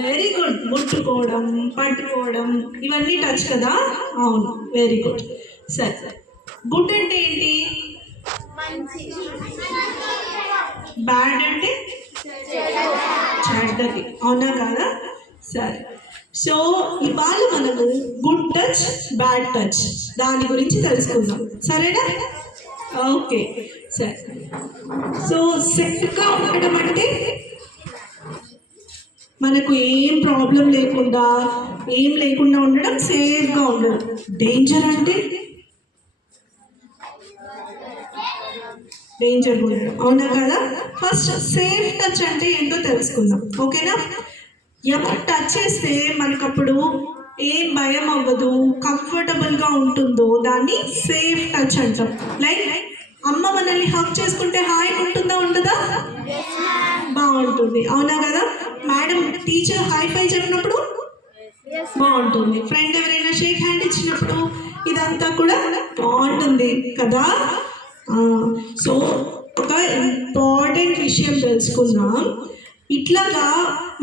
Very good. ముట్టుకోవడం, పట్టుకోవడం ఇవన్నీ touch కదా. అవును, వెరీ గుడ్. సరే, గుడ్ అంటే ఏంటి? బ్యాడ్ అంటే చెడ్డది, అవునా కదా? సరే, సో ఇవాళ మనము గుడ్ టచ్, బ్యాడ్ టచ్ దాని గురించి తెలుసుకుందాం, సరేనా? ఓకే, సరే. సో సెట్గా ఉండడం అంటే మనకు ఏం ప్రాబ్లం లేకుండా, ఏం లేకుండా ఉండడం, సేఫ్గా ఉండడం. డేంజర్ అంటే డేంజర్ ఉండడం, అవునా కదా? ఫస్ట్ సేఫ్ టచ్ అంటే ఏంటో తెలుసుకుందాం, ఓకేనా? ఎవరు టచ్ చేస్తే మనకప్పుడు ఏం భయం అవ్వదు, కంఫర్టబుల్గా ఉంటుందో దాన్ని సేఫ్ టచ్ అంటాం. లైక్ అమ్మ మనల్ని హక్ చేసుకుంటే హాయ్ ఉంటుందా, ఉండదా? బాగుంటుంది, అవునా కదా? మేడం టీచర్ హై ఫై చెప్పినప్పుడు బాగుంటుంది. ఫ్రెండ్ ఎవరైనా షేక్ హ్యాండ్ ఇచ్చినప్పుడు ఇదంతా కూడా బాగుంటుంది కదా. సో ఒక ఇంపార్టెంట్ విషయం తెలుసుకుందాం. ఇట్లాగా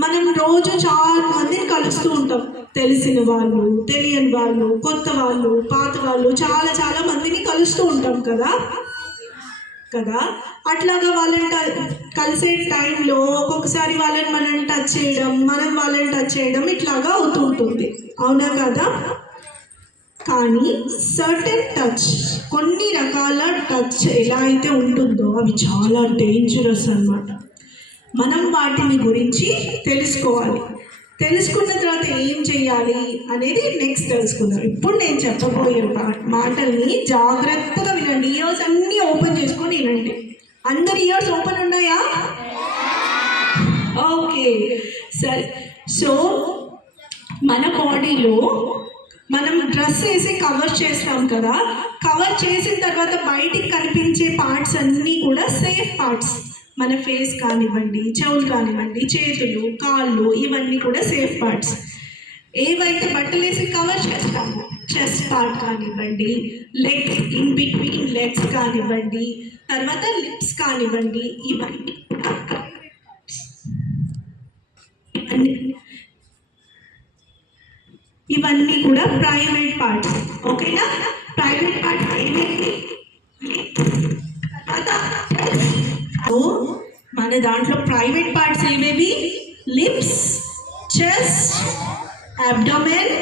మనం రోజు చాలా మందిని కలుస్తూ ఉంటాం, తెలిసిన వాళ్ళు, తెలియని వాళ్ళు, కొత్త వాళ్ళు, పాత వాళ్ళు, చాలా చాలా మందిని కలుస్తూ ఉంటాం కదా కదా అట్లాగా వాళ్ళని కలిసే టైంలో ఒక్కొక్కసారి వాళ్ళని మనం టచ్ చేయడం, మనం వాళ్ళని టచ్ చేయడం ఇట్లాగా అవుతుంటుంది, అవునా కదా? కానీ సర్టెన్ టచ్, కొన్ని రకాల టచ్ ఎలా అయితే ఉంటుందో అవి చాలా డేంజరస్ అన్నమాట. మనం వాటిని గురించి తెలుసుకోవాలి. తెలుసుకున్న తర్వాత ఏం చేయాలి అనేది నెక్స్ట్ తెలుసుకుందాం. ఇప్పుడు నేను చెప్పబోయే మాటల్ని జాగ్రత్తగా వినండి. ఇయర్స్ అన్నీ ఓపెన్ చేసుకొని వినండి. అందరి ఇయర్స్ ఓపెన్ ఉన్నాయా? ఓకే, సరే. సో మన బాడీలో మనం డ్రెస్ వేసి కవర్ చేస్తాం కదా, కవర్ చేసిన తర్వాత బయటికి కనిపించే పార్ట్స్ అన్నీ కూడా సేఫ్ పార్ట్స్. మన ఫేస్ కానివ్వండి, చెవులు కానివ్వండి, చేతులు, కాళ్ళు, ఇవన్నీ కూడా సేఫ్ పార్ట్స్. ఏవైతే బట్టలు వేసి కవర్ చేస్తామో, చెస్ట్ పార్ట్ కానివ్వండి, లెగ్స్, ఇన్ బిట్వీన్ లెగ్స్ కానివ్వండి, తర్వాత లిప్స్ కానివ్వండి, ఇవన్నీ ఇవన్నీ కూడా ప్రైవేట్ పార్ట్స్, ఓకేనా? ప్రైవేట్ పార్ట్స్ ఏమేమి? మన దాంట్లో ప్రైవేట్ పార్ట్స్ ఏమేవి? లిప్స్, చెస్ట్, అబ్డోమెన్,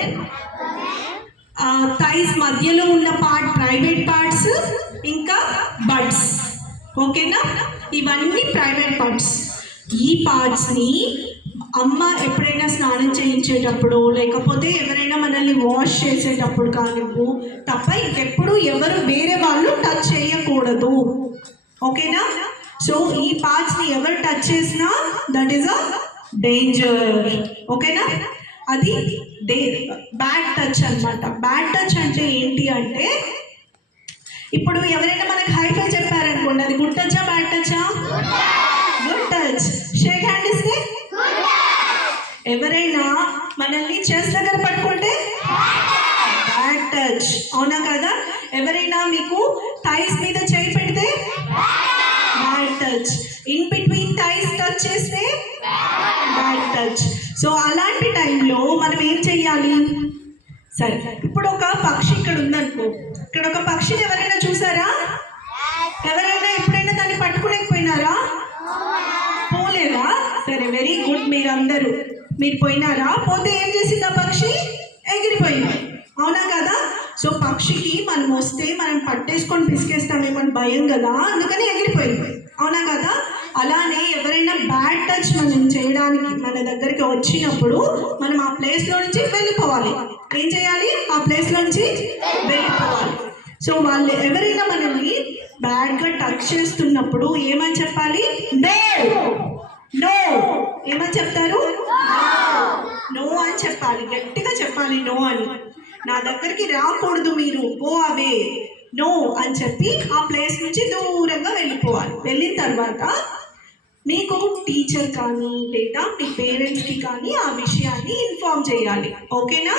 థైస్ మధ్యలో ఉన్న పార్ట్ ప్రైవేట్ పార్ట్స్, ఇంకా బడ్స్, ఓకేనా? ఇవన్నీ ప్రైవేట్ పార్ట్స్. ఈ పార్ట్స్ని అమ్మ ఎప్పుడైనా స్నానం చేయించేటప్పుడు, లేకపోతే ఎవరైనా మనల్ని వాష్ చేసేటప్పుడు కానివ్వు తప్ప ఇంకెప్పుడు ఎవరు వేరే వాళ్ళు టచ్ చేయకూడదు, ఓకేనా? సో ఈ పార్ట్స్ని ఎవరు టచ్ చేసినా దట్ ఈస్ అ డేంజర్, ఓకేనా? అది బ్యాడ్ టచ్ అనమాట. బ్యాడ్ టచ్ అంటే ఏంటి అంటే, ఇప్పుడు ఎవరైనా మనకు హై ఫై చెప్పారనుకోండి, అది గుడ్ టచా, బ్యాడ్ టచా? Good touch. షేక్ హ్యాండ్ ఇస్తే ఎవరైనా మనల్ని చెస్ట్ దగ్గర పట్టుకుంటే బ్యాడ్ టచ్, అవునా కదా? ఎవరైనా మీకు థైస్ మీద చేయి పెడితే bad touch. In between thighs touch చేస్తే బ్యాడ్ టచ్. సో అలాంటి టైంలో మనం ఏం చెయ్యాలి? సరే, ఇప్పుడు ఒక పక్షి ఇక్కడ ఉందనుకో, ఇక్కడ ఒక పక్షిని ఎవరైనా చూసారా? ఎవరైనా ఎప్పుడైనా దాన్ని పట్టుకోలేకపోయినారా? పోలేదా? సరే, వెరీ గుడ్. మీరు పోయినారా? పోతే ఏం చేసింది ఆ పక్షి? ఎగిరిపోయింది, అవునా కదా? సో పక్షికి మనం వస్తే మనం పట్టేసుకొని పిసికేస్తామేమని భయం కదా, అందుకని ఎగిరిపోయింది, అవునా కదా? అలానే ఎవరైనా బ్యాడ్ టచ్ మనం చేయడానికి మన దగ్గరికి వచ్చినప్పుడు మనం ఆ ప్లేస్లో నుంచి వెళ్ళిపోవాలి. ఏం చేయాలి? ఆ ప్లేస్లో నుంచి వెళ్ళిపోవాలి. సో వాళ్ళు ఎవరైనా మనల్ని బ్యాడ్గా టచ్ చేస్తున్నప్పుడు ఏమని చెప్పాలి? నో. ఏమని చెప్తారు? నో అని చెప్పాలి, గట్టిగా చెప్పాలి నో అని. నా దగ్గరికి రాకూడదు, మీరు గో అవే, నో అని చెప్పి ఆ ప్లేస్ నుంచి దూరంగా వెళ్ళిపోవాలి. వెళ్ళిన తర్వాత మీకు టీచర్ కానీ లేదా మీ పేరెంట్స్కి కానీ ఆ విషయాన్ని ఇన్ఫార్మ్ చేయాలి, ఓకేనా?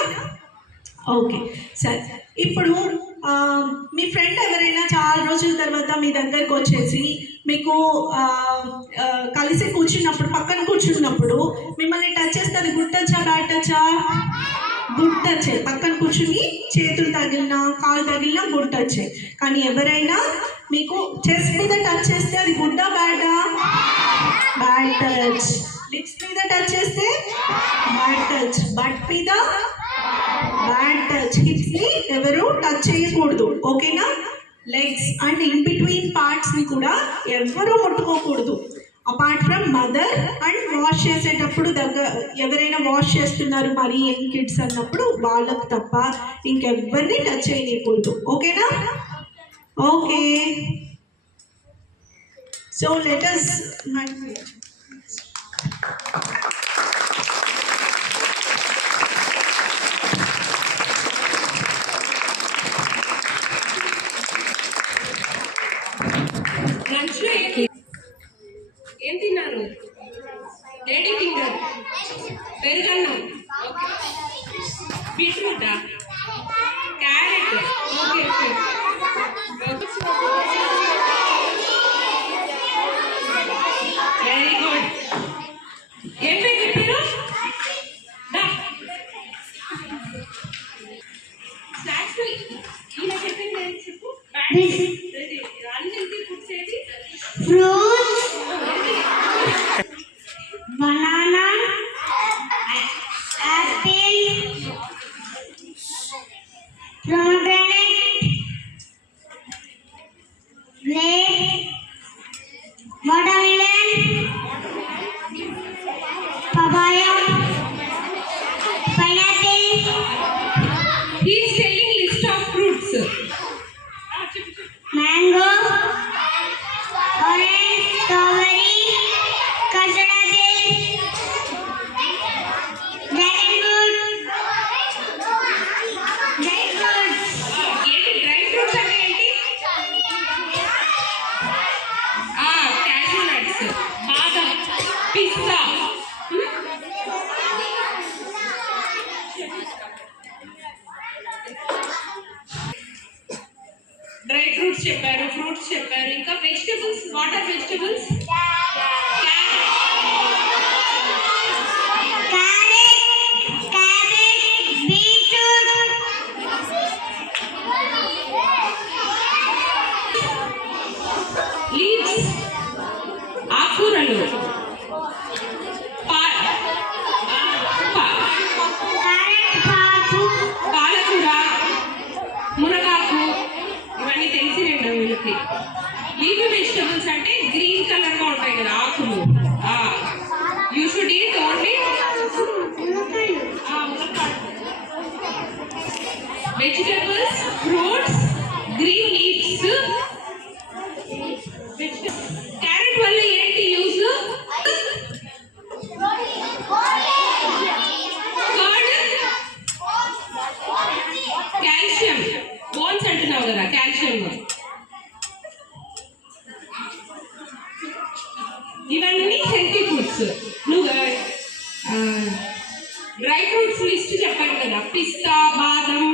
ఓకే, సరే. ఇప్పుడు మీ ఫ్రెండ్ ఎవరైనా చాలా రోజుల తర్వాత మీ దగ్గరకు వచ్చేసి మీకు కలిసి కూర్చున్నప్పుడు, పక్కన కూర్చున్నప్పుడు మిమ్మల్ని టచ్ చేస్తే అది గుడ్ గుడ్ టచా బ్యాడ్ టచా? Good touch. పక్కన కూర్చుని చేతులు తగిలినా కాలు తగిలినా గుడ్ టచ్. కానీ ఎవరైనా మీకు చెస్ట్ మీద టచ్ చేస్తే అది గుడ్డా బ్యాడా? Bad touch. లిప్స్ మీద టచ్ చేస్తే బ్యాడ్ టచ్. బట్ మీద బ్యాడ్ టచ్. హిప్స్ ని ఎవరు టచ్ చేయకూడదు, ఓకేనా? Legs and in between parts ని కూడా ఎవరు ముట్టుకోకూడదు apart from mother. And wash చేసేటప్పుడు ఎవరైనా వాష్ చేస్తున్నారు మరి యంగ్ కిడ్స్ అన్నప్పుడు వాళ్ళకు తప్ప ఇంకెవ్వరిని టచ్ చేయకూడదు, ఓకేనా? ఓకే, సో లెట్ us ఏం తిన్నారు? లేడీ ఫింగర్, పెరుగన్నం, బీట్రూటా, carrot, okay okay. Very good. ఏం పేరు చెప్పారు? స్నాక్స్ ఇలా చెప్పింది ఏం చెప్పు. అన్హెల్తీ ఫుడ్స్ ఏది? Fruits, banana, apple, pomegranate, grape, watermelon, papaya, pineapple. He is telling list of fruits. Mango, orange, strawberry, custard apple, dragon fruit, dry fruits, ఏంటి dry fruits అంటే ఏంటి? క్యాషూ నట్స్, బాదం, పిస్తా. డ్రై ఫ్రూట్స్ చెప్పారు, fruits చెప్పారు, ఇంకా vegetables. What are vegetables? carrot, cabbage, beetroot, leaves, ఆకుకూరలు, carrot పాకు, పాలకూర, మునగాకు, ఇవన్నీ తెలిసినండి వీళ్ళకి. లీఫీ వెజిటబుల్స్ అంటే గ్రీన్ కలర్ గా ఉంటాయి కదా ఆకులు. You should eat only vegetables, fruits, green leaves. Carrot వల్ల ఏంటి యూజ్? కాల్షియం, బోన్స్ అంటున్నావు కదా, కాల్షియం. ఇవన్నీ హెల్తీ ఫుడ్స్. నువ్వు డ్రై ఫ్రూట్స్ లిస్ట్ చెప్పాను కదా, పిస్తా, బాదం,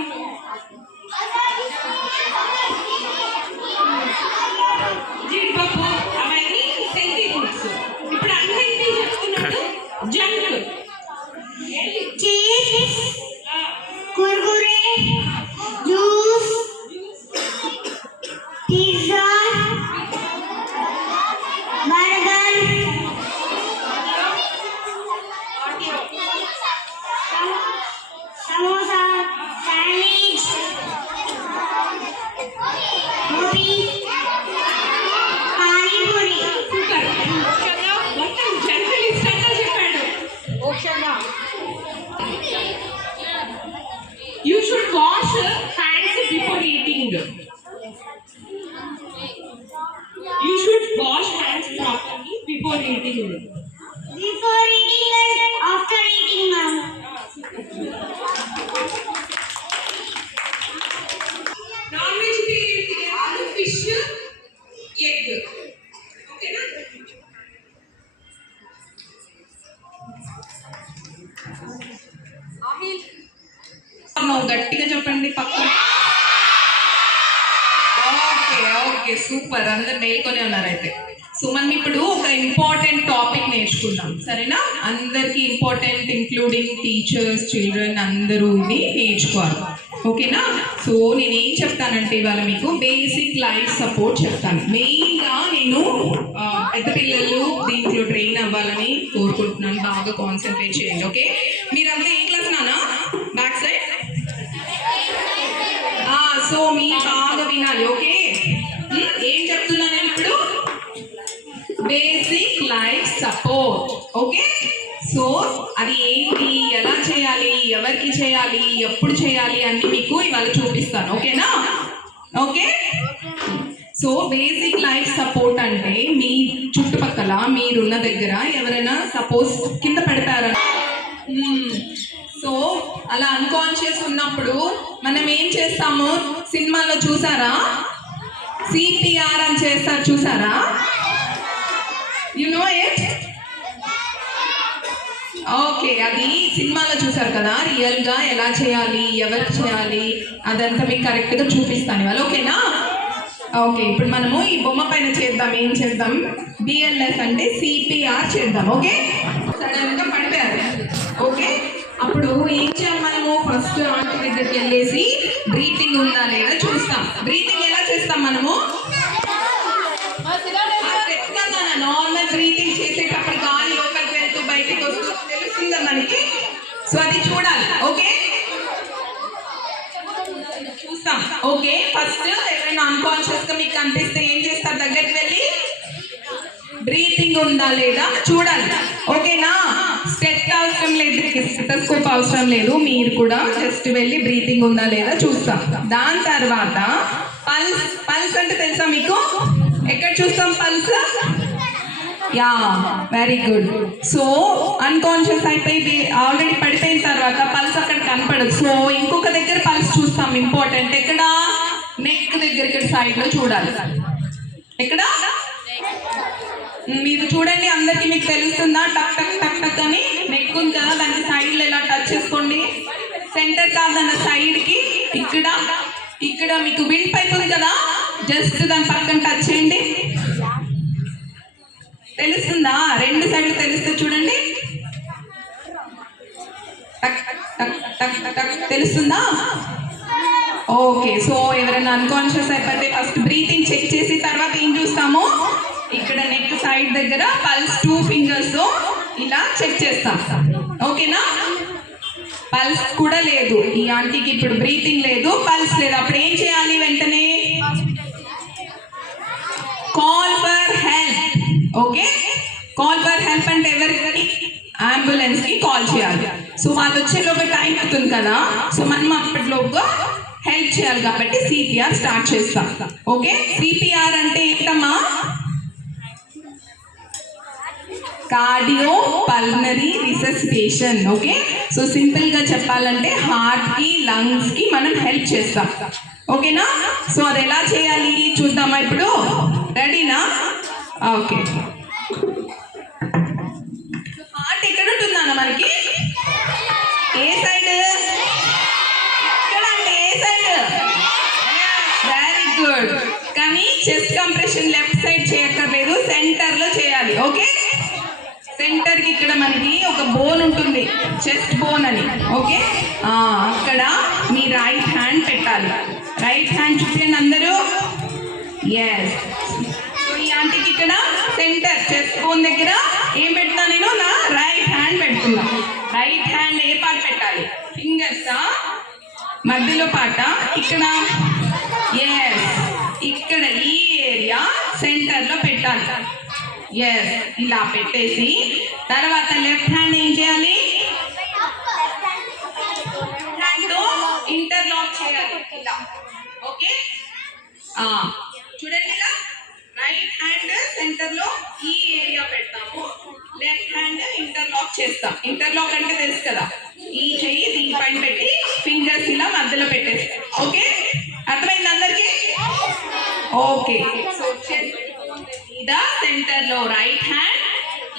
జీడిపప్పు, అవన్నీ హెల్తీ ఫుడ్స్. ఇప్పుడు అన్హెల్తీ చెప్తున్నాడు junk. cheese, kurkure, juice, pizza, burger, samosa, sandwich, gobi, pani puri. Super. మొత్తం జంక్ లిస్ట్ అంతా చెప్పాడు. You should wash hands before eating. You should wash hands properly before eating. Before eating and after eating, ma'am. Non-vegetarian తినేవాళ్ళు fish, egg, ఓకేనా? గట్టిగా చెప్పండి పక్కన. Okay okay, super. అందరు మేల్కొనే ఉన్నారు. అయితే సుమన్, ఇప్పుడు ఒక ఇంపార్టెంట్ టాపిక్ నేర్చుకుందాం, సరే? సరేనా? అందరికి ఇంపార్టెంట్, ఇంక్లూడింగ్ టీచర్స్, చిల్డ్రన్ అందరూ ఇది నేర్చుకోవాలి. ఓకేనా? సో నేనేం చెప్తానంటే ఇవాళ మీకు బేసిక్ లైఫ్ సపోర్ట్ చెప్తాను. మెయిన్గా నేను పెద్ద పిల్లలు దీంట్లో ట్రైన్ అవ్వాలని కోరుకుంటున్నాను. బాగా కాన్సన్ట్రేట్ చేయండి. ఓకే, మీరంతా ఏ క్లాస్ నానా? Back side. సో మీరు బాగా వినాలి. ఓకే, ఏం చెప్తున్నా నేను ఇప్పుడు? Basic life support. Okay, so అది ఏంటి, ఎలా చేయాలి, ఎవరికి చేయాలి, ఎప్పుడు చేయాలి అన్ని మీకు ఇవాళ చూపిస్తాను. ఓకేనా? Okay, so basic life support అంటే మీ చుట్టుపక్కల మీరున్న దగ్గర ఎవరైనా సపోజ్ కింద పడిపోయారా, సో అలా అన్కాన్షియస్ ఉన్నప్పుడు మనం ఏం చేస్తాము? సినిమాలో చూసారా? సిపిఆర్ అని చేస్తారు, చూసారా? You know it? ఓకే, అది సినిమాలో చూసారు కదా. రియల్ గా ఎలా చేయాలి, ఎవరికి చేయాలి అదంతా మీకు కరెక్ట్ గా చూపిస్తాను ఇవాళ. ఓకేనా? ఓకే, ఇప్పుడు మనము ఈ బొమ్మ పైన చేద్దాం. ఏం చేద్దాం? బిఎల్ఎస్ అంటే సిపిఆర్ చేద్దాం. ఓకే, సడన్ గా పడిపోయారు. ఓకే, అప్పుడు ఏం చేయాలి మనము? ఫస్ట్ ఆంటీ దగ్గరికి వెళ్ళేసి బ్రీతింగ్ ఉందా లేదా చూస్తాం. బ్రీతింగ్ ఎలా చేస్తాం మనము? నార్మల్ బ్రీతింగ్ చేసేటప్పుడు గాలి లోపలికి వెళ్తూ బయటికి వస్తూ తెలుస్తుందా మనకి? సో అది చూడాలి. ఓకే, చూస్తాం. ఓకే, ఫస్ట్ ఎవరైనా అన్కాన్షియస్ గా మీకు కనిపిస్తే ఏం చేస్తారు? దగ్గరికి వెళ్ళి బ్రీతింగ్ ఉందా లేదా చూడాలి. ఓకేనా? స్టెట్ అవసరం లేదు, స్టెటోస్కోప్ అవసరం లేదు, మీరు కూడా జస్ట్ వెళ్ళి బ్రీతింగ్ ఉందా లేదా చూస్తాం. దాని తర్వాత పల్స్. పల్స్ అంటే తెలుసా మీకు? ఎక్కడ చూస్తాం pulse? Yeah, very good. So unconscious అయిపోయి ఆల్రెడీ పడిపోయిన తర్వాత పల్స్ అక్కడ కనపడదు. సో ఇంకొక దగ్గర పల్స్ చూస్తాం. ఇంపార్టెంట్. ఎక్కడ? నెక్ దగ్గర, ఇక్కడ సైడ్ లో చూడాలి. ఎక్కడ? మీరు చూడండి, అందరికి మీకు తెలుస్తుందా? టక్ టక్ టక్ టక్ అని నెక్ ఉంది కదా, దానికి సైడ్ లో ఎలా టచ్ చేసుకోండి. సెంటర్ కాదన్న సైడ్ కి ఇక్కడ ఇక్కడ మీకు విండ్ పైప్ ఉంది కదా, జస్ట్ దాని పక్కన టచ్ చేయండి. తెలుస్తుందా? రెండు సైడ్లు తెలిస్తే చూడండి. టక్ టక్ టక్ టక్ తెలుస్తుందా? ఓకే, సో ఎవరైనా అన్కాన్షియస్ అయిపోతే ఫస్ట్ బ్రీతింగ్ చెక్ చేసి తర్వాత ఏం చూస్తాము? ఇక్కడ నెక్ సైడ్ దగ్గర పల్స్ 2 ఫింగర్స్ ఇలా చెక్ చేస్తాం. ఓకేనా? పల్స్ కూడా లేదు ఈ ఆంటీకి, ఇప్పుడు బ్రీతింగ్ లేదు, పల్స్ లేదు. అప్పుడు ఏం చేయాలి? వెంటనే call for help. Okay, call for help అంటే ఎవరికి? అంబులెన్స్ కి కాల్ చేయాలి. సో వాళ్ళు వచ్చేలోగా టైం అవుతుంది కదా, సో మనం అప్పటిలోగా హెల్ప్ చేయాలి కాబట్టి సిపిఆర్ స్టార్ట్ చేస్తాం. ఓకే, సిపిఆర్ అంటే ఏంటమ్మా? Cardio pulmonary resuscitation. Okay, so simple గా చెప్పాలంటే హార్ట్ కి, లంగ్స్ కి మనం హెల్ప్ చేస్తాం. ఓకేనా? సో అది ఎలా చేయాలి చూద్దామా ఇప్పుడు? రెడీనా? ఓకే, హార్ట్ ఎక్కడ ఉంటుందన్న మనకి? ఏ సైడ్? ఇక్కడ అంటే ఏ సైడ్? Very good. కానీ చెస్ట్ కంప్రెషన్ లెఫ్ట్ సైడ్ చేయక్కర్లేదు, సెంటర్ లో చేయాలి. ఓకే, సెంటర్ కి ఇక్కడ మనకి ఒక బోన్ ఉంటుంది, చెస్ట్ బోన్ అని. ఓకే, అక్కడ మీ రైట్ హ్యాండ్ పెట్టాలి. రైట్ హ్యాండ్ చూపించండి అందరూ. ఎస్, సో ఈ ఆంటీకి ఇక్కడ సెంటర్ చెస్ట్ బోన్ దగ్గర ఏం పెడతా? నేను నా రైట్ హ్యాండ్ పెడుతున్నా. రైట్ హ్యాండ్ ఏ పార్ట్ పెట్టాలి? ఫింగర్స్ మధ్యలో పాట ఇక్కడ. ఎస్, ఇక్కడ ఈ ఏరియా సెంటర్ లో పెట్టాలి. ఎస్, ఇలా పెట్టేసి తర్వాత లెఫ్ట్ హ్యాండ్ ఏం చేయాలి? హ్యాండ్ తో ఇంటర్లాక్ చేయాలి ఇలా. ఓకే, చూడండి ఇలా రైట్ హ్యాండ్ సెంటర్ లో ఈ ఏరియా పెడతాము, లెఫ్ట్ హ్యాండ్ ఇంటర్లాక్ చేస్తాం. ఇంటర్లాక్ అంటే తెలుసు కదా, ఈ చెయ్యి దీనిపైన పెట్టి ఫింగర్స్ ఇలా మధ్యలో పెట్టేస్తాం. ఓకే, అర్థమైంది అందరికి? ఓకే, సో సెంటర్ లో రైట్ హ్యాండ్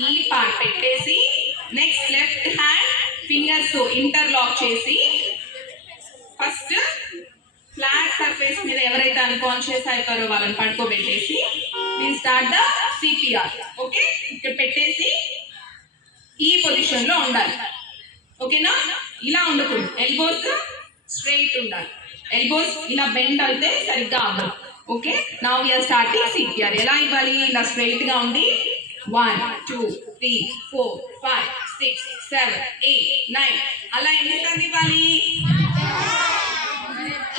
ఈ పార్ట్ పెట్టేసి next left hand fingers interlock చేసి ఫస్ట్ ఫ్లాట్ సర్ఫేస్ మీద ఎవరైతే అన్కాన్షియస్ అయిపోయారో వాళ్ళని పడుకోబెట్టేసి స్టార్ట్ ద సిపిఆర్. ఓకే, ఇక్కడ పెట్టేసి ఈ పొజిషన్ లో ఉండాలి. ఓకేనా? ఇలా ఉండకూడదు. ఎల్బోస్ స్ట్రైట్ ఉండాలి. ఎల్బోస్ ఇలా బెండ్ అయితే సరిగ్గా అవ్వదు. Okay, now we are starting CPR. ఎలా ఇవ్వాలి? ఇలా స్ట్రైట్ గా ఉండి 1 2 3 4 5 6 7 8 9 అలా ఎన్నిసార్లు ఇవ్వాలి?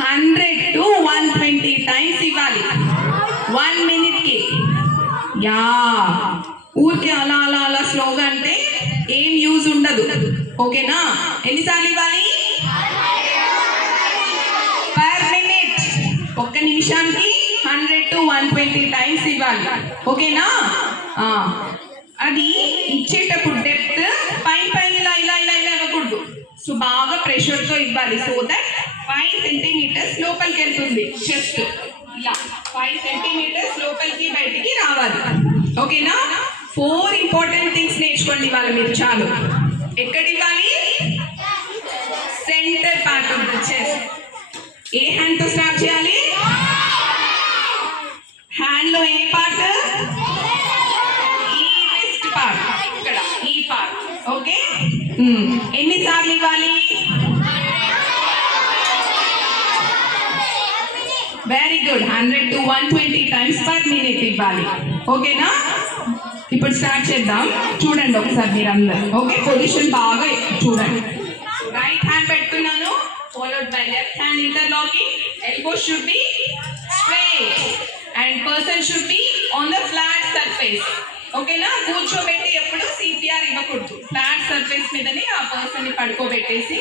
100 to 120 టైమ్స్ ఇవ్వాలి 1 minute కి. యా, ఊరికే అలా అలా అలా స్లోగా అంటే ఏం యూజ్ ఉండదు. ఓకేనా? ఎన్నిసార్లు ఇవ్వాలి? పర్ మినిట్, ఒక్క నిమిషానికి 100 to 120 టైమ్స్ ఇవ్వాలి. ఓకేనా? అది ఇచ్చేటప్పుడు డెప్త్ పైన పైన ఇలా ఇలా ఇలా ఇలా ఇవ్వకూడదు. సో బాగా ప్రెషర్ తో ఇవ్వాలి. సో దట్ 5 centimeters లోపలికి వెళ్తుంది చెస్ట్. ఇలా 5 centimeters లోపలికి బయటికి రావాలి. ఓకేనా? 4 ఇంపార్టెంట్ థింగ్స్ నేర్చుకోండి వాళ్ళు మీరు. చాలు. ఎక్కడ ఇవ్వాలి? Centre part of the chest. A hand తో స్టార్ట్ చేయాలి? హ్యాండ్ లో ఏ పార్ట్? ఈ రిస్ట్ పార్ట్, ఇక్కడ ఈ పార్ట్. ఓకే, ఎన్నిసార్లు ఇవ్వాలి? Very good. 100 to 120 times per minute ఇవ్వాలి. ఓకేనా? ఇప్పుడు స్టార్ట్ చేద్దాం. చూడండి ఒకసారి మీరు అందరు. ఓకే, పొజిషన్ బాగా చూడండి. రైట్ హ్యాండ్ పెడుతున్నాను, followed by left hand interlocking. Elbow should be straight and person should be on the flat surface. ఓకేనా? కూర్చోబెట్టి ఎప్పుడు సిపిఆర్ ఇవ్వకూడదు. ఫ్లాట్ సర్ఫేస్ మీదనే ఆ పర్సన్ ని పడుకోబెట్టేసి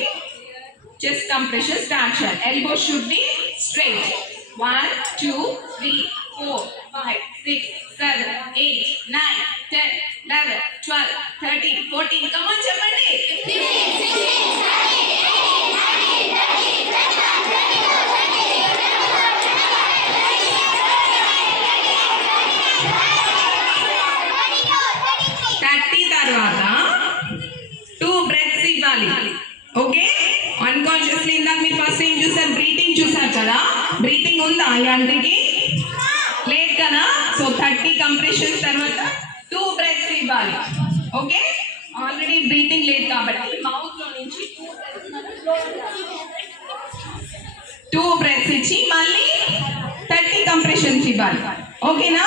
చెస్ట్ కంప్రెషన్ స్టార్ట్ చేయాలి. Elbow should be straight. 1 2 3 4 5 6 7 8 9 10 11 12 13 14. కమాన్ చెప్పండి. 15 16 17 18 30 తర్వాత 2 బ్రెత్స్ ఇవ్వాలి. ఓకే, అన్కాన్షియస్లీ ఇందాక మీరు ఫస్ట్ ఏం చూసారు? బ్రీతింగ్ చూసారు కదా. బ్రీతింగ్ ఉందా ఇలాంటికి? లేదు కదా. సో 30 కంప్రెషన్స్ తర్వాత 2 బ్రెత్స్ ఇవ్వాలి. ఓకే, ఆల్రెడీ బ్రీతింగ్ లేదు కాబట్టి మౌత్ లో నుంచి 2 బ్రెత్స్ ఇచ్చి మళ్ళీ 30 కంప్రెషన్స్ ఇవ్వాలి. ఓకేనా?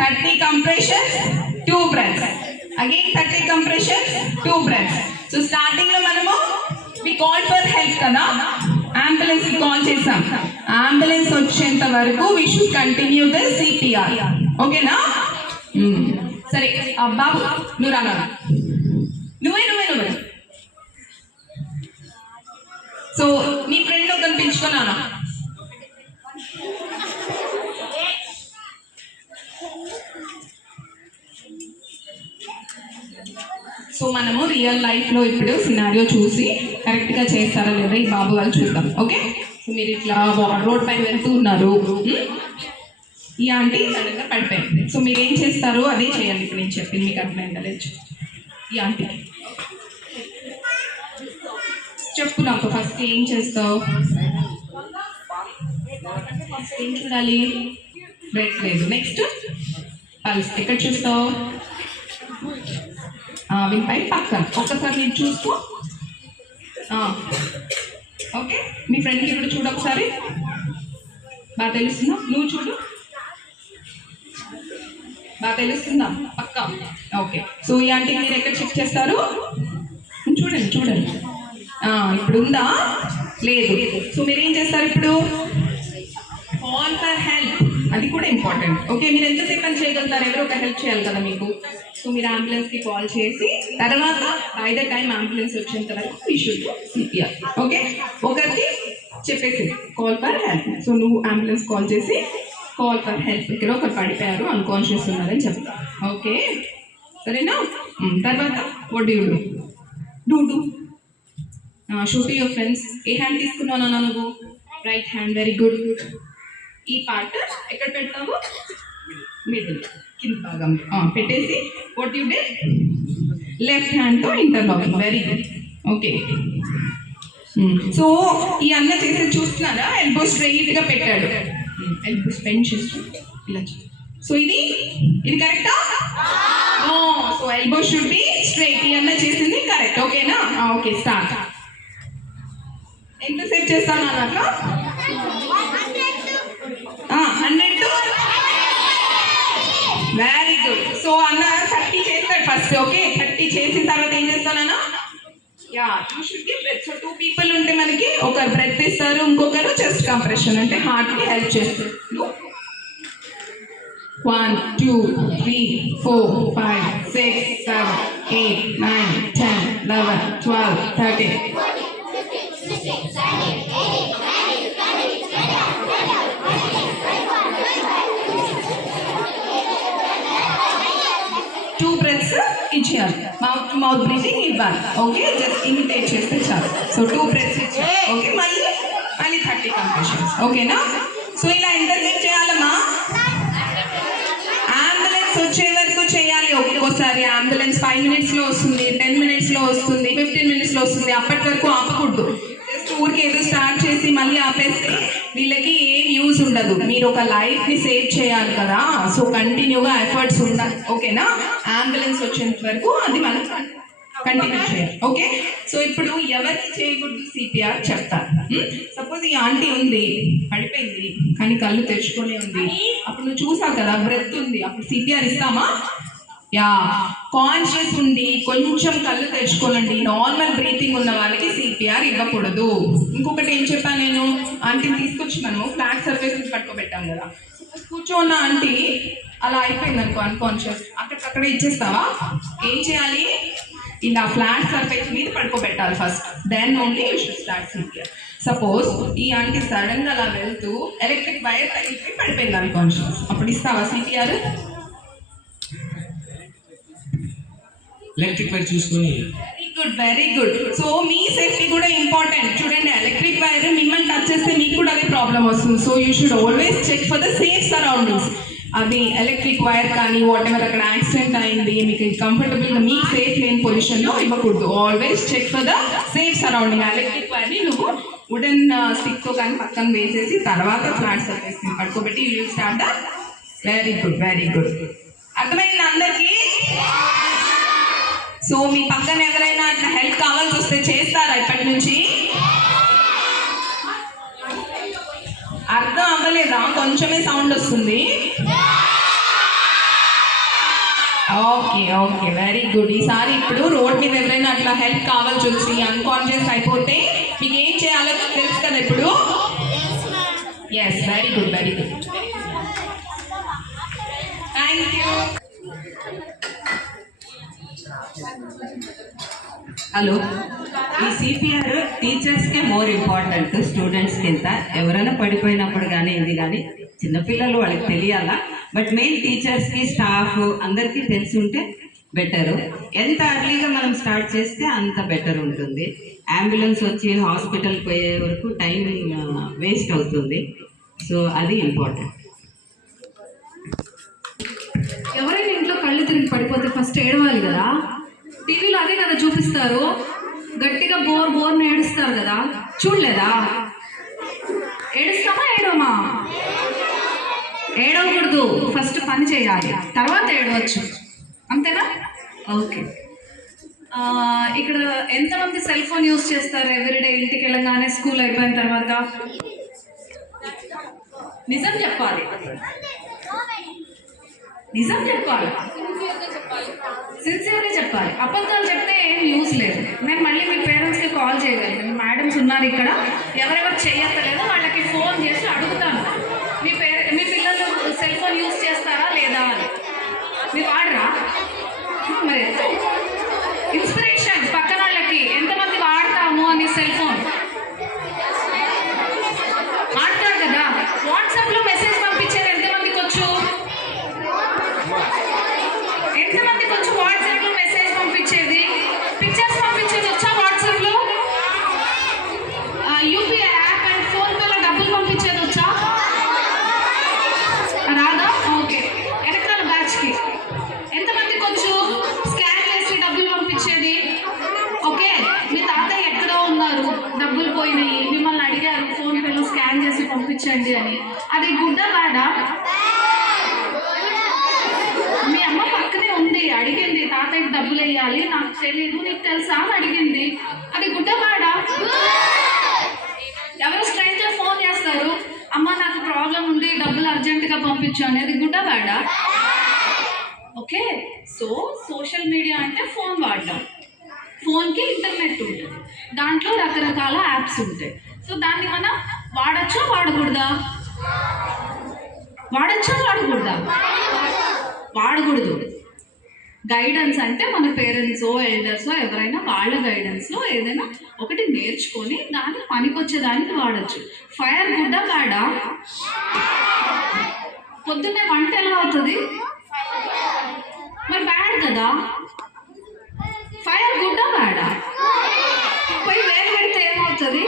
30 compressions 2 breaths, again 30 compressions 2 breaths. So starting లో మనము వి కాల్ ఫర్ హెల్ప్ కదా, అంబులెన్స్ కి కాల్ చేసాం. అంబులెన్స్ వచ్చేంత వరకు we should continue the CPR. ఓకేనా? సరే బాబు నువ్వు రానా? నువ్వే. సో నీ ఫ్రెండ్ ఒకరిని పిలుచుకున్నానా? సో మనము రియల్ లైఫ్ లో ఇప్పుడు సినారియో చూసి కరెక్ట్ గా చేస్తారా లేదా ఈ బాబు వాళ్ళు చూద్దాం. ఓకే, సో మీరు ఇట్లా రోడ్ పైన వెళ్తూ ఉన్నారు, ఈ ఆంటీ సడన్ గా పడిపోయింది. సో మీరు ఏం చేస్తారు అదే చేయాలి. ఇప్పుడు నేను చెప్పింది మీకు అర్థమైందా లేదు? ఈ ఆంటీ చెప్పు నాకు, ఫస్ట్ ఏం చేస్తావు? ఏం చూడాలి? బ్రెత్ లేదు. నెక్స్ట్ పల్స్ ఎక్కడ చూస్తావు? వినిపై పక్కన ఒక్కసారి నేను చూస్తూ. ఓకే, మీ ఫ్రెండ్కి ఇప్పుడు చూడు ఒకసారి. బాగా తెలుస్తుందా? నువ్వు చూడు, బాగా తెలుస్తుందా? పక్క. ఓకే, సో ఈ ఆంటీకి మీరు ఎక్కడ చెక్ చేస్తారు? చూడండి. ఇప్పుడు ఉందా? లేదు. సో మీరు ఏం చేస్తారు ఇప్పుడు? కాల్ ఫర్ హెల్ప్, అది కూడా ఇంపార్టెంట్. ఓకే, మీరు ఎంతసేపు అని చేయగలుగుతారు? ఎవరో ఒక హెల్ప్ చేయాలి కదా మీకు. సో మీరు అంబులెన్స్కి కాల్ చేసి తర్వాత బై ద టైం అంబులెన్స్ వచ్చేంత వరకు వీ షుడ్ సిపిఆర్. ఓకే, ఒకరికి చెప్పేసి కాల్ ఫర్ హెల్ప్. సో నువ్వు అంబులెన్స్ కాల్ చేసి కాల్ ఫర్ హెల్ప్, ఇక్కడ ఒకరు పడిపోయారు, అన్కాన్షియస్ ఉన్నారని చెప్తా. ఓకే, సరేనా? తర్వాత what do you do? Show to your friends. ఏ హ్యాండ్ తీసుకున్నావు నువ్వు? Right hand. Very good. ఈ పార్ట్ ఎక్కడ పెడతావు? మిడిల్, కింద భాగం పెట్టేసి what you did? Left hand తో interlocking. Very good. Okay, so ఈ అన్న చేసి చూస్తున్నారా? ఎల్బో స్ట్రైట్ గా పెట్టాడు, ఎల్బో బెండ్ చేస్తాడు ఇలా. సో ఇది కరెక్టా? So elbow should be straight ఈ అన్న చేసింది కరెక్ట్. ఓకేనా? Okay, start. ఎంతసేపు చేస్తాను అన్నట్లు 100 వెరీ గుడ్. సో అన్న 30 చేస్తాడు ఫస్ట్. ఓకే, 30 చేసిన తర్వాత ఏం చేస్తానన్నా? Yeah, you should give breath. So 2 people ఉంటే మనకి ఒకరు బ్రెత్ ఇస్తారు, ఇంకొకరు చెస్ట్ కంప్రెషన్ అంటే హార్ట్ కి హెల్ప్ చేస్తారు. 1 2 3 4 5 6 7 8 9 10 11 12 13. ఇచ్చేయాలి, మౌత్ టు మౌత్ బ్రీతింగ్ ఇవ్వాలి. ఓకే, జస్ట్ ఇమిటేట్ చేస్తే చాలు. సో 2 breaths ఇచ్చారు. ఓకే, మళ్ళీ 30 కంప్రెషన్స్. ఓకేనా? సో ఇలా ఎంతసేపు చేయాలమ్మా? అంబులెన్స్ వచ్చే వరకు చేయాలి. ఒక్కోసారి అంబులెన్స్ 5 minutes లో వస్తుంది, 10 minutes లో వస్తుంది, 15 minutes లో వస్తుంది. అప్పటి వరకు ఆపకూడదు. జస్ట్ ఊరికి ఏదో స్టార్ట్ చేసి మళ్ళీ ఆపేస్తే వీళ్ళకి ఏం యూజ్ ఉండదు. మీరు ఒక లైఫ్ ని సేవ్ చేయాలి కదా, సో కంటిన్యూగా ఎఫర్ట్స్ ఉండాలి. ఓకేనా? అంబులెన్స్ వచ్చేంత వరకు అది మనం కంటిన్యూ చేయాలి. ఓకే, సో ఇప్పుడు ఎవరికి చేయకూడదు సిపిఆర్ చెప్తారు. సపోజ్ ఈ ఆంటీ ఉంది, పడిపోయింది కానీ కళ్ళు తెరుచుకొని ఉంది. అప్పుడు నువ్వు చూసావు కదా బ్రెత్ ఉంది, అప్పుడు సిపిఆర్ ఇస్తామా? యా, కాన్షియస్ ఉండి కొంచెం కళ్ళు తెరుచుకోనండి, నార్మల్ బ్రీతింగ్ ఉన్న వాళ్ళకి సిపిఆర్ ఇవ్వకూడదు. ఇంకొకటి ఏం చెప్పాను నేను? ఆంటీని తీసుకొచ్చి మనము ఫ్లాట్ సర్ఫేస్ పట్టుకోబెట్టాం కదా, కూర్చోన్న ఆంటీ అలా అయిపోయింది అనుకో అన్కాన్షియస్, అక్కడికక్కడే ఇచ్చేస్తావా? ఏం చేయాలి? ఇలా ఫ్లాట్ సర్ఫేస్ మీద పడుకోబెట్టాలి first, then only you should start CPR. Suppose ఈ ఆంటీ సడన్ గా అలా వెళ్తూ ఎలక్ట్రిక్ వైర్ తగిలిపోయి పడిపోయింది అన్కాన్షియస్, అప్పుడు ఇస్తావా సిపిఆర్? ఎలక్ట్రిక్ వైర్ చూసుకొని. Very good, very good. So మీ సేఫ్టీ కూడా ఇంపార్టెంట్. చూడండి, ఎలక్ట్రిక్ వైర్ మిమ్మల్ని టచ్ చేస్తే మీకు కూడా అదే ప్రాబ్లం వస్తుంది. So you should always check for the safe surroundings. అది ఎలక్ట్రిక్ వైర్ కానీ వాట్ ఎవర్ అక్కడ యాక్సిడెంట్ అయింది, మీకు కంఫర్టబుల్గా మీకు సేఫ్ లేని పొజిషన్లో ఇవ్వకూడదు. Always check for the safe surrounding. Electric వైర్ని నువ్వు వుడెన్ స్టిక్తో కానీ పక్కన వేసేసి తర్వాత ఫ్లాట్ సర్ఫేస్ పడుకోబెట్టి you start. Very good, very good. అర్థమైంది అందరికీ? సో మీ పక్కన ఎవరైనా అట్లా హెల్ప్ కావాల్సి వస్తే చేస్తారా ఇప్పటి నుంచి? అర్థం అవ్వలేదా? కొంచెమే సౌండ్ వస్తుంది. Okay, okay, very good. ఈసారి ఇప్పుడు రోడ్ మీద ఎవరైనా అట్లా హెల్ప్ కావాల్సి వచ్చి అన్కాన్షియస్ అయిపోతే మీకు ఏం చేయాలో తెలుసు కదా ఇప్పుడు? Yes, very good, very good. Thank you. Hello, ఈ సిపిఆర్ టీచర్స్కే మోర్ ఇంపార్టెంట్ స్టూడెంట్స్ కింద. ఎవరైనా పడిపోయినప్పుడు కానీ ఇది కానీ చిన్నపిల్లలు వాళ్ళకి తెలియాలా, బట్ మెయిన్ టీచర్స్కి స్టాఫ్ అందరికీ తెలిసి ఉంటే బెటరు. ఎంత అర్లీగా మనం స్టార్ట్ చేస్తే అంత బెటర్ ఉంటుంది. అంబులెన్స్ వచ్చి హాస్పిటల్ పోయే వరకు టైం వేస్ట్ అవుతుంది. సో అది ఇంపార్టెంట్. ఎవరైనా ఇంట్లో కళ్ళు తిరిగి పడిపోతే ఫస్ట్ ఏడవాలి కదా. టీవీలో అదే కదా చూపిస్తారు, గట్టిగా బోర్ని ఏడుస్తారు కదా, చూడలేదా? ఏడుస్తామా ఏడవమా? ఏడవకూడదు, ఫస్ట్ పని చేయాలి, తర్వాత ఏడవచ్చు. అంతేనా? ఓకే. ఇక్కడ ఎంతమంది సెల్ ఫోన్ యూజ్ చేస్తారు ఎవ్రీడే ఇంటికి వెళ్ళగానే స్కూల్ అయిపోయిన తర్వాత? నిజం చెప్పాలి, నిజం చెప్పాలి, సిన్సియర్గా చెప్పాలి. అబద్ధాలు చెప్తే ఏం యూజ్ లేదు. నేను మళ్ళీ మీ పేరెంట్స్కి కాల్ చేయగలను. మేడమ్స్ ఉన్నారు ఇక్కడ, ఎవరెవరు చేయక్కలేదో వాళ్ళకి ఫోన్ చేసి అడుగుతాను, మీ పిల్లలు సెల్ ఫోన్ యూజ్ చేస్తారా లేదా అని. మీరు వాడరా? మరి ఇన్స్పిరేషన్ పక్కన వాళ్ళకి ఎంతమంది వాడతాము అని సెల్ ఫోన్ వాడతారు కదా. వాట్సాప్లో మెసేజ్ పంపించేది ఎంతమందికి వచ్చు? ఎంతమందికి వచ్చు వాట్సాప్లో మెసేజ్ పంపించేది? పిక్చర్స్ పంపించేది వచ్చా వాట్సాప్లో? యూపీఐ యాప్ అండ్ ఫోన్పేలో డబ్బులు పంపించేది వచ్చా? రాదా? ఓకే. వెనకాల బ్యాచ్కి ఎంతమందికి వచ్చు స్కాన్ చేసి డబ్బులు పంపించేది? ఓకే, మీ తాతయ్య ఎక్కడో ఉన్నారు, డబ్బులు పోయినాయి, మిమ్మల్ని అడిగారు ఫోన్పేలో స్కాన్ చేసి పంపించండి అని. అది గుడ్డా బాడా? మీ అమ్మ పక్కనే ఉంది, అడిగి చేయాలి, నాకు తెలియదు, నీకు తెలుసా అని అడిగింది. అది గుడ్డ బాడా? ఎవరో స్ట్రేంజర్ ఫోన్ చేస్తారు, అమ్మ నాకు ప్రాబ్లం ఉంది, డబ్బులు అర్జెంటుగా పంపించు అనేది గుడ్డ బాడా? ఓకే, సో సోషల్ మీడియా అంటే ఫోన్ వాడడం. ఫోన్కి ఇంటర్నెట్ ఉంటుంది, దాంట్లో రకరకాల యాప్స్ ఉంటాయి. సో దాన్ని మనం వాడచ్చా వాడకూడదా? వాడచ్చా వాడకూడదా? వాడకూడదు. గైడెన్స్ అంటే మన పేరెంట్సో ఎల్డర్సో ఎవరైనా వాళ్ళ గైడెన్స్లో ఏదైనా ఒకటి నేర్చుకొని దాన్ని పనికొచ్చేదానికి వాడచ్చు. ఫైర్ గుడ్డ బ్యాడా? పొద్దున్నే వంట ఎలా అవుతుంది? మరి బ్యాడ్ కదా. ఫైర్ గుడ్డ బ్యాడా? పోయి వేలు పెడితే ఏమవుతుంది?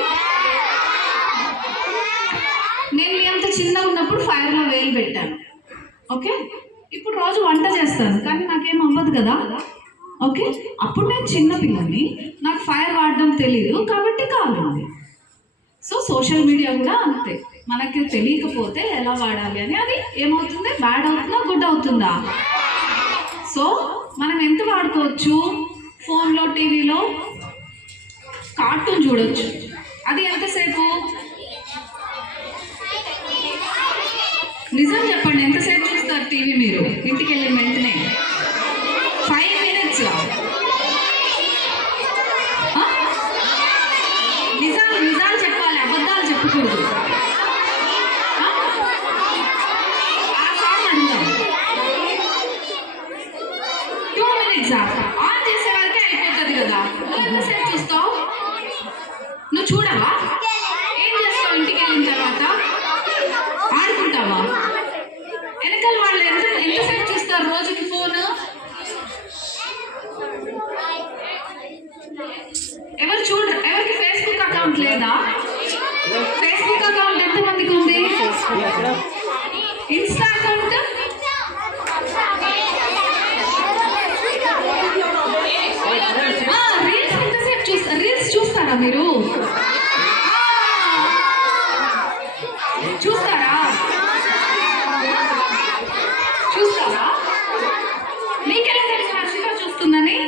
నేను మీ అంత చిన్నగా ఉన్నప్పుడు ఫైర్లో వేలు పెట్టాను. ఓకే, ఇప్పుడు రోజు వంట చేస్తాను కానీ నాకేం అవ్వదు కదా. ఓకే, అప్పుడు నేను చిన్న పిల్లని, నాకు ఫైర్ వాడడం తెలియదు కాబట్టి కావాలి. సో సోషల్ మీడియా కూడా అంతే, మనకి తెలియకపోతే ఎలా వాడాలి అని అది ఏమవుతుంది? బ్యాడ్ అవుతుందా గుడ్ అవుతుందా? సో మనం ఎంత వాడుకోవచ్చు? ఫోన్లో టీవీలో కార్టూన్ చూడొచ్చు, అది ఎంతసేపు? నిజం చెప్పండి, ఎంతసేపు చూస్తారు టీవీ మీరు ఇంటికి వెళ్ళిన వెంటనే? 5 minutes. నిజాలు చెప్పాలి, అబద్ధాలు చెప్పకూడదు. ఆ సాంగ్ అంటాం 2 minutes ఆన్ చేసే వరకే అయిపోతుంది కదా. నువ్వు ఎంతసేపు చూస్తావు? నువ్వు చూడవా? ఏం చేస్తావు ఇంటికి వెళ్ళిన తర్వాత? ఆడుకుంటావా? వెనకాల వాళ్ళు ఎంతసేపు చూస్తారు రోజుకి ఫోన్? ఎవరు చూడరు. ఎవరికి ఫేస్బుక్ అకౌంట్ లేదా? ఫేస్బుక్ అకౌంట్ ఎంతమందికి ఉంది? Insta account? రీల్స్ ఎంతసేపు చూస్తారు? రీల్స్ చూస్తారా మీరు? చూస్తారా? చూస్తారా? నీకెలా తెలుసు హర్షిత చూస్తుందని?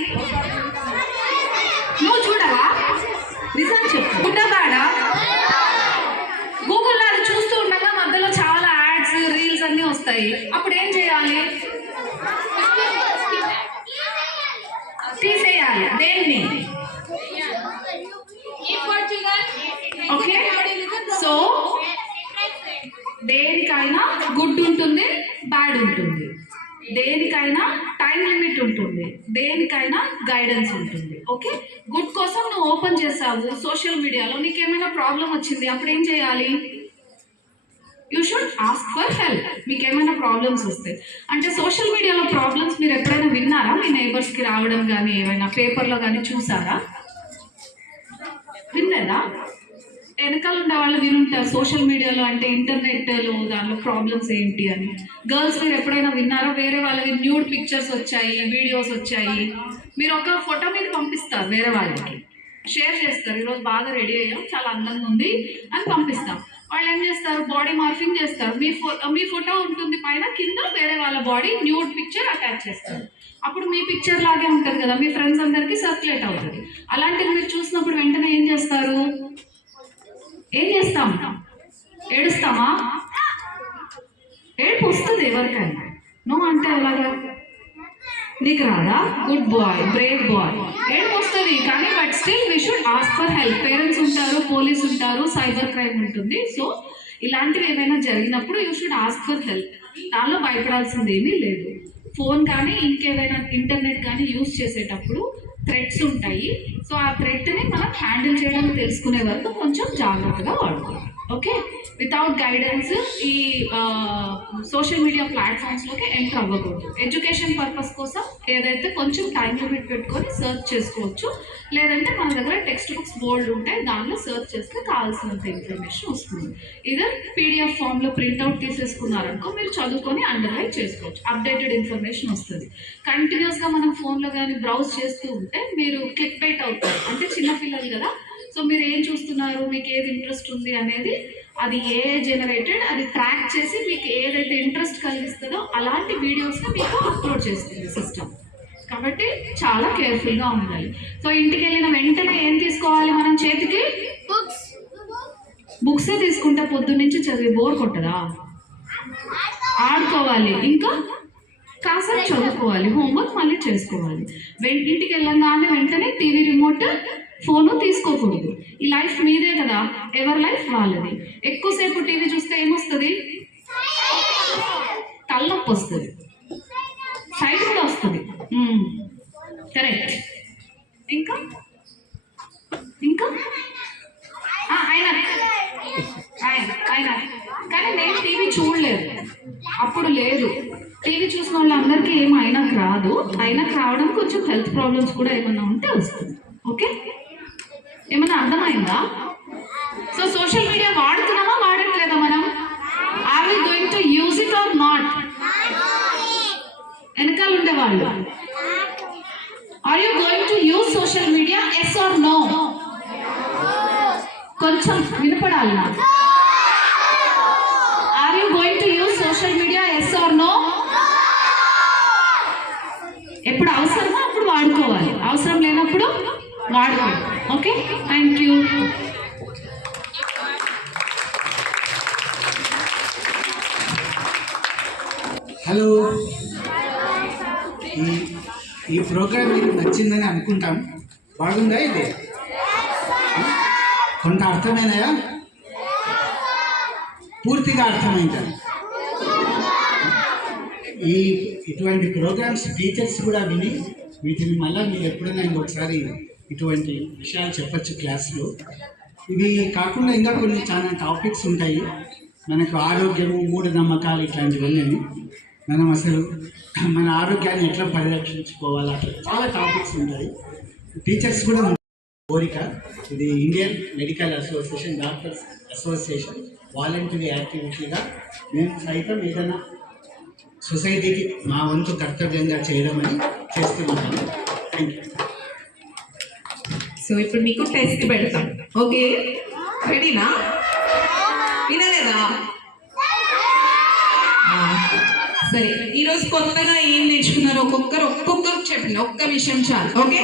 నువ్వు చూడవా? నిజం చెప్పు, గుడ్డగాడా? గూగుల్లో అది చూస్తూ ఉండగా మధ్యలో చాలా యాడ్స్ రీల్స్ అన్నీ వస్తాయి, అప్పుడు ఏం చేయాలి? తీసేయాలి. దేన్ని? ఓకే, సో దేనికైనా గుడ్ ఉంటుంది, బ్యాడ్ ఉంటుంది. దేనికైనా టైం లిమిట్ ఉంటుంది, దేనికైనా గైడెన్స్ ఉంటుంది. ఓకే, గుడ్ కోసం నువ్వు ఓపెన్ చేసావు సోషల్ మీడియాలో, నీకు ఏమైనా ప్రాబ్లం వచ్చింది, అప్పుడు ఏం చేయాలి? You should ask for help. మీకు ఏమైనా ప్రాబ్లమ్స్ వస్తాయి అంటే సోషల్ మీడియాలో ప్రాబ్లమ్స్ మీరు ఎప్పుడైనా విన్నారా? మీ నైబర్స్కి రావడం కానీ ఏమైనా పేపర్లో కానీ చూసారా? వినలేదా? వెనకాల ఉండే వాళ్ళు వినుంటారు సోషల్ మీడియాలో అంటే ఇంటర్నెట్లో దానిలో ప్రాబ్లమ్స్ ఏంటి అని. గర్ల్స్ మీరు ఎప్పుడైనా విన్నారా? వేరే వాళ్ళవి న్యూడ్ పిక్చర్స్ వచ్చాయి, వీడియోస్ వచ్చాయి, మీరు ఒక ఫోటో మీద పంపిస్తారు, వేరే వాళ్ళకి షేర్ చేస్తారు, ఈరోజు బాగా రెడీ అయ్యాం, చాలా అందంగా ఉంది అని పంపిస్తాం. వాళ్ళు ఏం చేస్తారు? బాడీ మార్ఫింగ్ చేస్తారు. మీ ఫోటో ఉంటుంది పైన, కింద వేరే వాళ్ళ బాడీ న్యూడ్ పిక్చర్ అటాచ్ చేస్తారు. అప్పుడు మీ పిక్చర్ లాగే ఉంటుంది కదా, మీ ఫ్రెండ్స్ అందరికీ సర్క్యులేట్ అవుతుంది. అలాంటివి మీరు చూసినప్పుడు వెంటనే ఏం చేస్తారు? ఏం చేస్తాం? ఏడుస్తామా? ఏడుపు వస్తుంది ఎవరికైనా. నువ్వు అంటే ఎలాగా? నీకు రాదా? Good boy, brave boy. ఏడుపు వస్తుంది కానీ but still we should ask for help. Parents ఉంటారు, పోలీస్ ఉంటారు, సైబర్ క్రైమ్ ఉంటుంది. సో ఇలాంటివి ఏమైనా జరిగినప్పుడు you should ask for help. దానిలో భయపడాల్సింది ఏమీ లేదు. ఫోన్ కానీ ఇంకేదైనా ఇంటర్నెట్ కానీ యూజ్ చేసేటప్పుడు థ్రెడ్స్ ఉంటాయి. సో ఆ థ్రెడ్ని మనం హ్యాండిల్ చేయడం తెలుసుకునే వరకు కొంచెం జాగ్రత్తగా వాడుకోవాలి. ఓకే, వితౌట్ గైడెన్స్ ఈ సోషల్ మీడియా ప్లాట్ఫామ్స్లోకి ఎంటర్ అవ్వకూడదు. ఎడ్యుకేషన్ పర్పస్ కోసం ఏదైతే కొంచెం టైం లిమిట్ పెట్టుకొని సర్చ్ చేసుకోవచ్చు, లేదంటే మన దగ్గర టెక్స్ట్ బుక్స్ బోర్డు ఉంటాయి, దానిలో సర్చ్ చేస్తే కావాల్సినంత ఇన్ఫర్మేషన్ వస్తుంది. ఇదే పీడిఎఫ్ ఫామ్లో ప్రింట్అవుట్ తీసేసుకున్నారనుకో మీరు చదువుకొని అండర్లైన్ చేసుకోవచ్చు, అప్డేటెడ్ ఇన్ఫర్మేషన్ వస్తుంది. కంటిన్యూస్గా మనం ఫోన్లో కానీ బ్రౌజ్ చేస్తూ ఉంటే మీరు క్లిక్ బైట్ అవుతారు. అంటే చిన్నపిల్లలు కదా, సో మీరు ఏం చూస్తున్నారు, మీకు ఏది ఇంట్రెస్ట్ ఉంది అనేది అది జనరేటెడ్, అది ట్రాక్ చేసి మీకు ఏదైతే ఇంట్రెస్ట్ కలిగిస్తుందో అలాంటి వీడియోస్ని మీకు అప్లోడ్ చేస్తుంది సిస్టమ్. కాబట్టి చాలా కేర్ఫుల్గా ఉండాలి. సో ఇంటికి వెళ్ళిన వెంటనే ఏం తీసుకోవాలి మనం చేతికి? బుక్సే తీసుకుంటే పొద్దున్న నుంచి చదివి బోర్ కొట్టదా? ఆడుకోవాలి, ఇంకా కాసేపు చదువుకోవాలి, హోంవర్క్ మళ్ళీ చేసుకోవాలి. ఇంటికి వెళ్ళగానే వెంటనే టీవీ రిమోట్, ఫోను తీసుకోకూడదు. ఈ లైఫ్ మీదే కదా, ఎవరి లైఫ్ వాళ్ళది. ఎక్కువసేపు టీవీ చూస్తే ఏమొస్తుంది? తలనొప్పి వస్తుంది, సైడ్ కూడా వస్తుంది. కరెక్ట్. ఇంకా ఇంకా ఆయన ఆయన కానీ నేను టీవీ చూడలేదు, అప్పుడు లేదు. టీవీ చూసిన వాళ్ళందరికీ ఏం అయినాక రాదు, అయినాక రావడం కొంచెం హెల్త్ ప్రాబ్లమ్స్ కూడా ఏమన్నా ఉంటే వస్తుంది. ఓకే, ఏమన్నా అర్థమైందా? సో సోషల్ మీడియా వాడుతున్నామా వాడట్లేదా మనం? Are we going to use it or not? వెనకాల ఉండేవాళ్ళు, are you going to use social media? Yes or no? కొంచెం వినపడాలి నాకు. Are you going to use social media? Yes or no? ఎప్పుడు అవసరమో అప్పుడు వాడుకోవాలి, అవసరం లేనప్పుడు వాడుకోవాలి. Okay, thank you. హలో, ఈ ప్రోగ్రామ్ మీకు నచ్చిందని అనుకుంటాం. బాగుందా ఇది? కొంత అర్థమైనాయా? పూర్తిగా అర్థమైందా? ఇటువంటి ప్రోగ్రామ్స్ టీచర్స్ కూడా విని వీటిని మళ్ళీ మీరు ఎప్పుడైనా ఇంకొకసారి ఇటువంటి విషయాలు చెప్పచ్చు క్లాస్లో. ఇవి కాకుండా ఇంకా కొన్ని చాలా టాపిక్స్ ఉంటాయి మనకు, ఆరోగ్యము, మూఢనమ్మకాలు, ఇట్లాంటివన్నీ. మనం అసలు మన ఆరోగ్యాన్ని ఎట్లా పరిరక్షించుకోవాలి, అట్లా చాలా టాపిక్స్ ఉంటాయి. టీచర్స్ కూడా కోరిక, ఇది Indian medical association, doctors association voluntary యాక్టివిటీగా మేము సైతం ఏదైనా సొసైటీకి మా వంతు కర్తవ్యంగా చేయడం అని చేస్తున్నాము. Thank you. సో ఇప్పుడు మీకు టెస్ట్ పెడతాం. ఓకే, రెడీనా? వినలేదా? సరే, ఈరోజు కొత్తగా ఏం నేర్చుకున్నారు ఒక్కొక్కరు చెప్పండి. ఒక్క విషయం చాలు. ఓకే,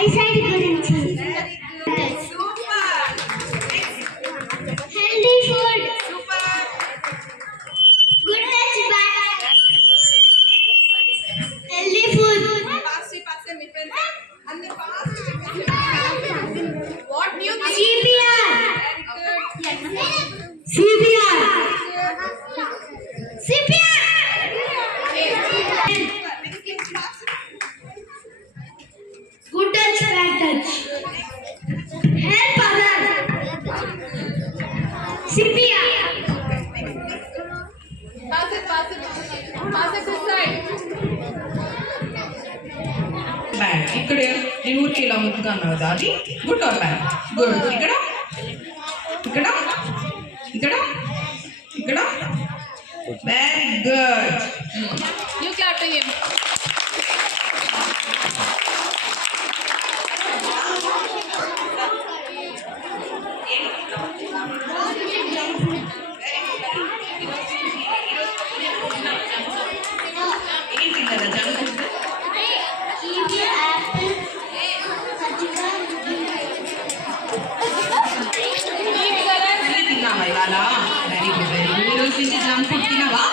ఐసైట్ గురించి, healthy food, good touch back, healthy food, CPR, CPR, CPR, good touch, bad touch, help others, CPR, bad. ఇక్కడ నేను ఊరికి ఇలా ముద్దుగా అన్నావు కదా, అది గుడ్ ఆర్ బ్యాడ్? గుడ్. ఇక్కడ ఇక్కడ ఇక్కడ ఇక్కడ very good. You clap to him. ఏంటి కదా జంక్ kiwi, apple, తిన్నావా ఇవాళ? Very good, very good. ఈరోజు నుంచి జంక్ ఫుడ్ తినవా?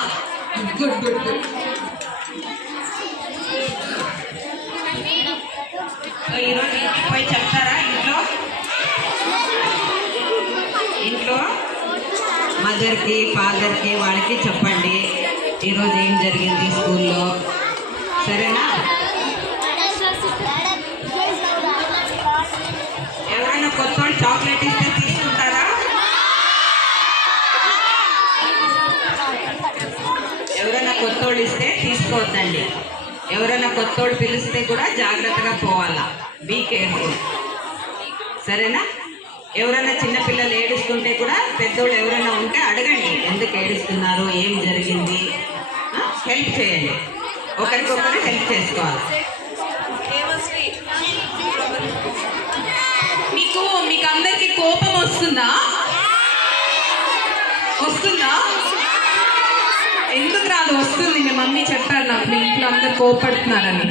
Good good good. ఈరోజు ఇంటికి పోయి చెప్తారా ఇంట్లో మదర్కి, ఫాదర్కి, వాళ్ళకి చెప్పండి ఈరోజు ఏం జరిగింది స్కూల్లో. సరేనా? ఎవరైనా కొత్త చాక్లెట్ ఇస్తే తీసుకుంటారా? ఎవరైనా కొత్తోళ్ళు ఇస్తే తీసుకోవద్దండి. ఎవరైనా కొత్తోళ్ళు పిలిస్తే కూడా జాగ్రత్తగా పోవాలా. Be careful. సరేనా? ఎవరైనా చిన్నపిల్లలు ఏడుస్తుంటే కూడా పెద్దోళ్ళు ఎవరైనా ఉంటే అడగండి, ఎందుకు ఏడుస్తున్నారు, ఏం జరిగింది, హెల్ప్ చేయండి. ఒకరికొకరు హెల్ప్ చేసుకోవాలి. మీకు అందరికి కోపం వస్తుందా? ఎందుకు రాదు? వస్తుంది. మీ మమ్మీ చెప్పారు నాకు, మీ ఇంట్లో అందరు కోపడుతున్నారని.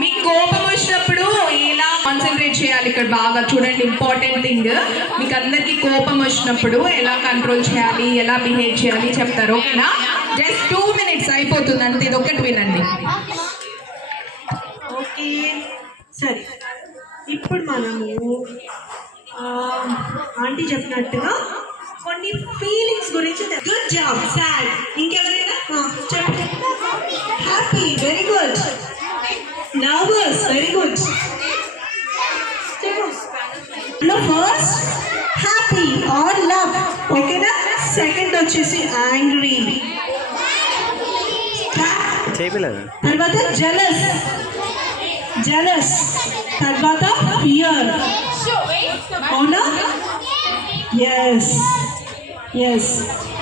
మీకు కోపం వచ్చినప్పుడు ఎలా కాన్సన్ట్రేట్ చేయాలి ఇక్కడ బాగా చూడండి. ఇంపార్టెంట్ థింగ్, మీకు అందరికి కోపం వచ్చినప్పుడు ఎలా కంట్రోల్ చేయాలి, ఎలా బిహేవ్ చేయాలి చెప్తారు. ఓకేనా? జస్ట్ 2 minutes అయిపోతుంది అంతే. ఇది ఒకటి వినండి. ఓకే, సరే. ఇప్పుడు మనము ఆంటీ చెప్పినట్టుగా కొన్ని ఫీలింగ్స్ గురించి. Good job. సాడ్. ఇంకెవరైనా చెప్పండి. Happy, very good. Nervous, very good. First happy or love, ఓకేనా? సెకండ్ వచ్చేసి యాంగ్రీ, తర్వాత జలస్, తర్వాత ఫియర్. అవునా? ఎస్,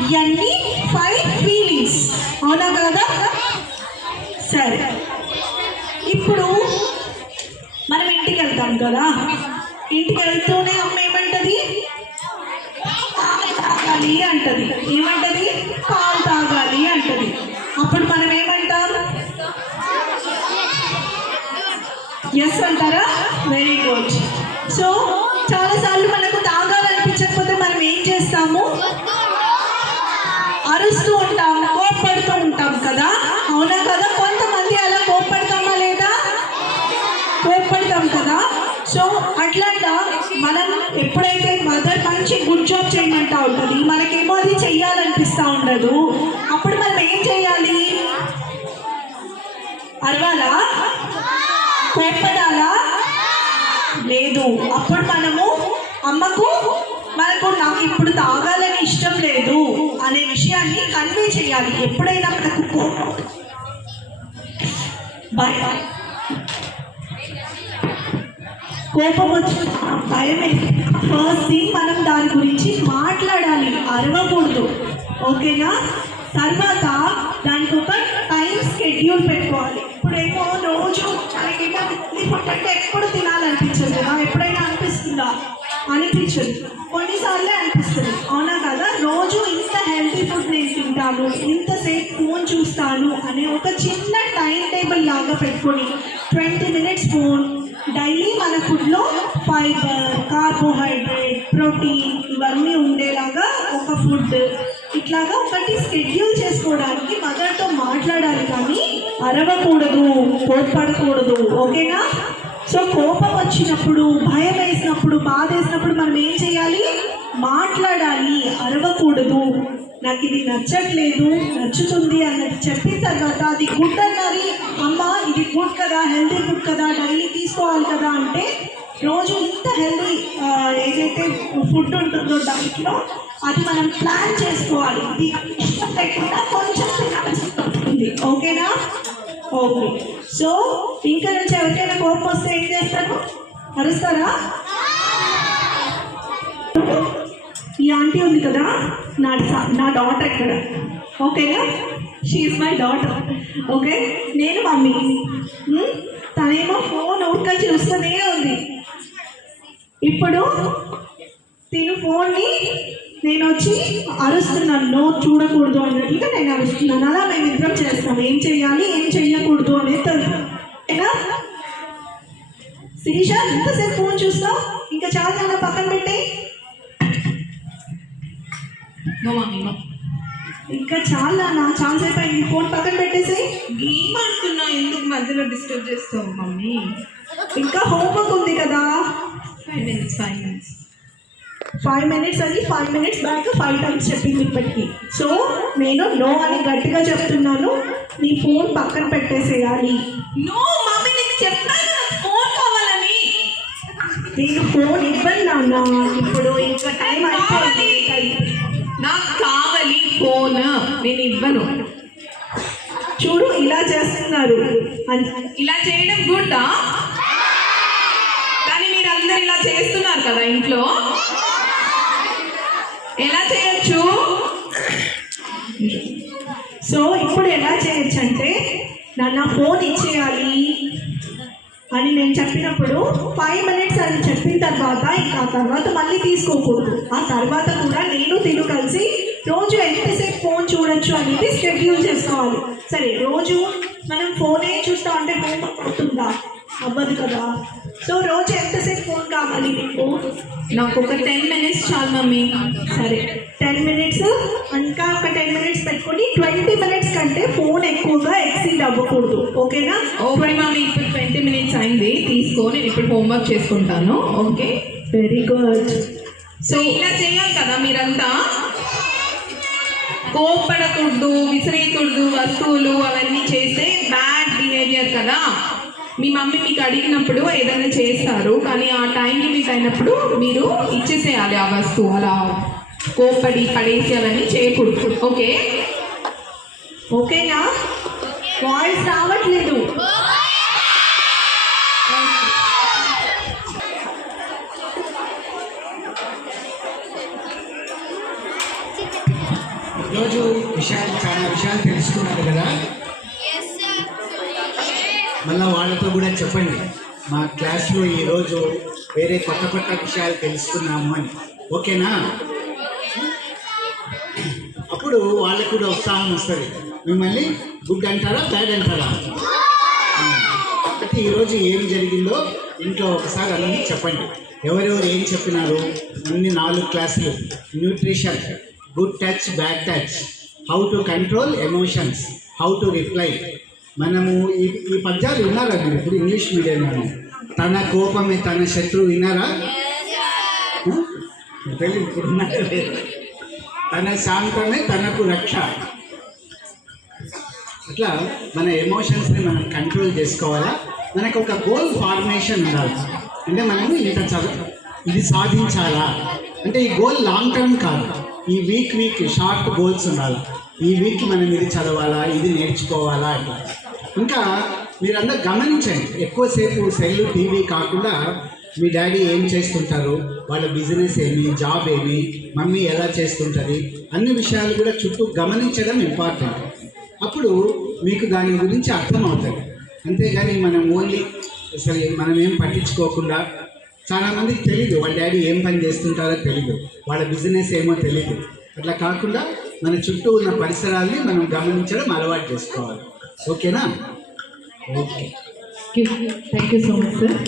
ఇవన్నీ 5 ఫీలింగ్స్. అవునా కదా? సరే, ఇప్పుడు మనం ఇంటికి వెళ్తాం కదా. ఇంటికి వెళ్తూనే అమ్మ ఏమంటది? తాగాలి అంటది. ఏమంటది? పాలు తాగాలి అంటది. అప్పుడు మనం ఏమంటాం? ఎస్ అంటారా? Very good. సో చాలాసార్లు మనకు తాగాలనిపించకపోతే మనం ఏం చేస్తాము? అరుస్తూ ఉంటాం, కోప్పడుతూ ఉంటాం కదా. అవునా కదా? కొంతమంది అలా కోప్పడతామా లేదా? కోప్పడతాం కదా. సో అట్లా మనం ఎప్పుడైతే మదర్ మంచి గుడ్ జాబ్ చేయమంటా ఉంటుంది, మనకేమో అది చెయ్యాలనిపిస్తూ ఉండదు. అప్పుడు మనం ఏం చేయాలి? అరవాలా? కోప్పడాలా? లేదు. అప్పుడు మనము అమ్మకు నాకు ఇప్పుడు తాగాలని ఇష్టం లేదు అనే విషయాన్ని కన్వే చేయాలి. ఎప్పుడైనా మనకు కోపం వచ్చి భయం ఫస్ట్ థింగ్ మనం దాని గురించి మాట్లాడాలి, అరవకూడదు. ఓకేనా? తర్వాత దానికి ఒక టైం షెడ్యూల్ పెట్టుకోవాలి. ఇప్పుడేమో రోజు మనకేమో ఫుడ్ అంటే ఎప్పుడు తినాలనిపించదు కదా. ఎప్పుడైనా అనిపిస్తుందా? అనిపించదు. కొన్నిసార్లే అనిపిస్తుంది. అవునా కదా? రోజు ఇంత హెల్తీ ఫుడ్ నేను తింటాను, ఇంతసేపు ఫోన్ చూస్తాను అనే ఒక చిన్న టైం టేబుల్ లాగా పెట్టుకొని 20 minutes ఫోన్, డైలీ మన ఫుడ్లో ఫైబర్, కార్బోహైడ్రేట్, ప్రోటీన్ ఇవన్నీ ఉండేలాగా ఒక ఫుడ్, ఇట్లాగా ఒకటి షెడ్యూల్ చేసుకోవడానికి మదర్తో మాట్లాడాలి. కానీ అరవకూడదు, కోప్పడకూడదు. ఓకేనా? సో కోపం వచ్చినప్పుడు, భయం వేసినప్పుడు, బాధ వేసినప్పుడు మనం ఏం చేయాలి? మాట్లాడాలి, అరవకూడదు. నాకు ఇది నచ్చట్లేదు, నచ్చుతుంది అన్నది చెప్పిన తర్వాత అది గుడ్ అన్నది. అమ్మ ఇది గుడ్ కదా, హెల్తీ ఫుడ్ కదా, డైలీ తీసుకోవాలి కదా అంటే రోజు ఇంత హెల్తీ ఏదైతే ఫుడ్ ఉంటుందో డైట్లో అది మనం ప్లాన్ చేసుకోవాలి. ఇది ఇష్టం లేకుండా కొంచెం తినాల్సి ఉంటుంది. ఓకేనా? ఓకే. సో ఇంకా నుంచి ఎవరికైనా కోపం వస్తే ఏం చేస్తారు? అరుస్తారా? ఈ ఆంటీ ఉంది కదా, నా డాటర్ ఇక్కడ. ఓకేనా? She is my daughter. ఓకే, నేను మమ్మీ. తనేమో ఫోన్ ఊరికే చూస్తూనే ఉంది. ఇప్పుడు తిను ఫోన్ని నేను వచ్చి అరుస్తున్నాను, నో చూడకూడదు అన్నట్లుగా నేను అరుస్తున్నాను. అలా మేము ఇద్దరం చేస్తాం. ఏం చేయాలి, ఏం చెయ్యకూడదు అనేది తెలుసు. ఓకేనా? శిరీష, ఎంతసేపు ఫోన్ చూస్తావు? ఇంకా చాలా నాన్న పక్కన పెట్టే. ఇంకా చాలా నా ఛాన్స్ అయిపోయింది. ఫోన్ పక్కన పెట్టేసి గేమ్ ఆడుతున్నా, ఎందుకు మధ్యలో డిస్టర్బ్ చేస్తావు మమ్మీ? ఇంకా హోంవర్క్ ఉంది కదా. 5 minutes. 5 minutes అని 5 minutes బ్యాక్ 5 times చెప్పింది ఇప్పటికి. సో నేను నో అని గట్టిగా చెప్తున్నాను, నీ ఫోన్ పక్కన పెట్టేసేయాలి. నో మమ్మీ, నీకు చెప్పాను ఫోన్ కావాలని. నేను ఫోన్ ఇవ్వను నాన్న, ఇప్పుడు ఇంకా టైం అయిపోయింది. నాకు కావాలి ఫోన్, నేను ఇవ్వను. చూడు ఇలా చేస్తున్నారు. ఇలా చేయడం గుడ్డా? కానీ మీరు అందరు ఇలా చేస్తున్నారు కదా ఇంట్లో. ఎలా చేయొచ్చు? సో ఇప్పుడు ఎలా చేయొచ్చు అంటే, నాన్న ఫోన్ ఇచ్చేయాలి అని నేను చెప్పినప్పుడు 5 minutes అని చెప్పిన తర్వాత ఇంకా తర్వాత మళ్ళీ తీసుకోకూడదు. ఆ తర్వాత కూడా నేను తిను కలిసి రోజు ఎంతసేపు ఫోన్ చూడొచ్చు అనేది షెడ్యూల్ చేసుకోవాలి. సరే, రోజు మనం ఫోనే చూస్తా ఉంటే హోంవర్క్ అవుతుందా? అవ్వదు కదా. సో రోజు ఎంతసేపు ఫోన్ కావాలి నీకు? నాకు ఒక 10 minutes చాలు మమ్మీ. సరే, 10 minutes ఇంకా ఒక 10 minutes పెట్టుకొని 20 minutes కంటే ఫోన్ ఎక్కువగా ఎక్సీడ్ అవ్వకూడదు. ఓకేనా? ఓకే మమ్మీ, ఇప్పుడు 20 minutes అయింది, తీసుకో, నేను ఇప్పుడు హోంవర్క్ చేసుకుంటాను. Okay, very good. సో ఇలా చేయాలి కదా మీరంతా. కోప్పడకూడదు, విసిరేయకూడదు వస్తువులు, అవన్నీ చేస్తే బ్యాడ్ బిహేవియర్ కదా. మీ మమ్మీ మీకు అడిగినప్పుడు ఏదైనా చేస్తారు, కానీ ఆ టైంకి మీకు అయినప్పుడు మీరు ఇచ్చేసేయాలి ఆ వస్తువు. అలా కోప్పడి పడేసి అవన్నీ చేయకూడదు. ఓకే, ఓకేనా? వాయిస్ రావట్లేదు. ఈరోజు చాలా విషయాలు తెలుసుకున్నారు కదా. మళ్ళీ వాళ్ళతో కూడా చెప్పండి, మా క్లాస్లో ఈరోజు వేరే కొత్త కొత్త విషయాలు తెలుసుకున్నాము అని. ఓకేనా? అప్పుడు వాళ్ళకు కూడా ఉత్సాహం వస్తుంది. మిమ్మల్ని గుడ్ అంటారా, బ్యాడ్ అంటారా? అయితే ఈరోజు ఏం జరిగిందో ఇంట్లో ఒకసారి అన్నీ చెప్పండి. ఎవరెవరు ఏం చెప్పినారు? అన్ని 4 క్లాసులు: nutrition, good touch, bad touch, how to control emotions, how to reply. మనము ఈ పద్యాలు విన్నారా మీరు? ఇప్పుడు ఇంగ్లీష్ మీడియం. తన కోపమే తన శత్రువు విన్నారా? ఇప్పుడు తన శాంతమే తనకు రక్ష. అట్లా మన ఎమోషన్స్ని మనం కంట్రోల్ చేసుకోవాలా. మనకు ఒక గోల్ ఫార్మేషన్ ఉండాలి. అంటే మనము ఇది సాధించాలా అంటే ఈ గోల్ లాంగ్ టర్మ్ కాదు, ఈ వీక్ షార్ట్ గోల్స్ ఉండాలి. ఈ వీక్ మనం ఇది చదవాలా, ఇది నేర్చుకోవాలా అట్లా. ఇంకా మీరందరూ గమనించండి, ఎక్కువసేపు సెల్, టీవీ కాకుండా మీ డాడీ ఏం చేస్తుంటారు, వాళ్ళ బిజినెస్ ఏమి, జాబ్ ఏమి, మమ్మీ ఎలా చేస్తుంటుంది, అన్ని విషయాలు కూడా చుట్టూ గమనించడం ఇంపార్టెంట్. అప్పుడు మీకు దాని గురించి అర్థమవుతుంది. అంతేగాని మనం ఓన్లీ అసలు మనం ఏం పట్టించుకోకుండా, చాలామందికి తెలీదు వాళ్ళ డాడీ ఏం పని చేస్తుంటారో తెలీదు, వాళ్ళ బిజినెస్ ఏమో తెలీదు. అట్లా కాకుండా మన చుట్టూ ఉన్న పరిసరాల్ని మనం గమనించడం అలవాటు చేసుకోవాలి. ఓకేనా? Okay, thank you so much sir.